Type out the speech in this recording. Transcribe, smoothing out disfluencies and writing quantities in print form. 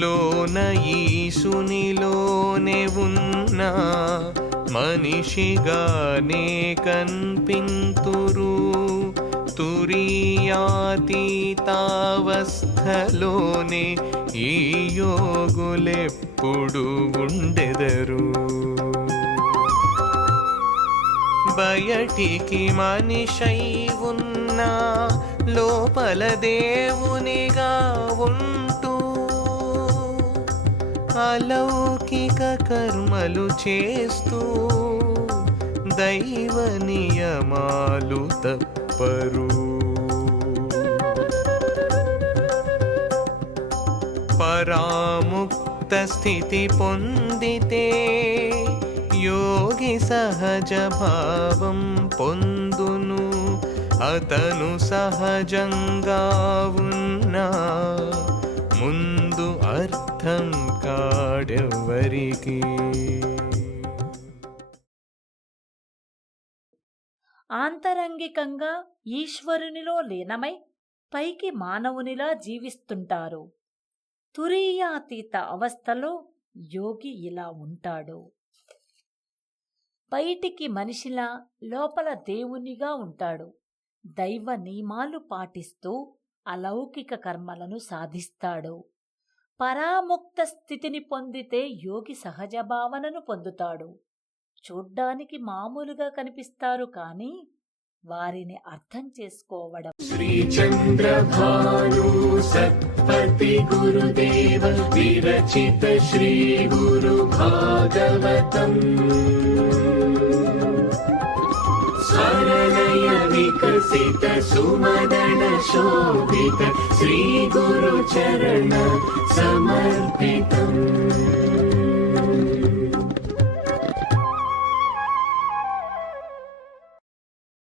లోన ఈశునిలోనే ఉన్న మనిషిగానే కన్పింతురు. తురీయాతీతావస్థలోనే ఈ యోగులెప్పుడు ఉండెదరు. బయటికి మనిషై ఉన్నా లోపల దేవునిగా ఉంటూ అలౌకిక కర్మలు చేస్తూ దైవ నియమాలు తప్పరు. పరాముక్త స్థితి పొందితే యోగి సహజ భావం పొందును. అతను సహజంగా ఉన్నా ముందు అర్థం కాడెవ్వరికి. ఆంతరంగికంగా ఈశ్వరునిలో లీనమై పైకి మానవునిలా జీవిస్తుంటారు. తురీయాతీత అవస్థలో యోగి ఇలా ఉంటాడు. బయటికి మనిషిలా లోపల దేవునిగా ఉంటాడు. దైవ నియమాలు పాటిస్తూ అలౌకిక కర్మలను సాధిస్తాడు. పరాముక్త స్థితిని పొందితే యోగి సహజ భావనను పొందుతాడు. చూడ్డానికి మామూలుగా కనిపిస్తారు కానీ వారిని అర్థం చేసుకోవడం. శ్రీ చంద్రభాను సత్పతి గురుదేవ విరచిత శ్రీ గురు భాగవతం స్వరలయ వికసిత సుమదన శోభిత శ్రీ గురు చరణ సమర్పితం.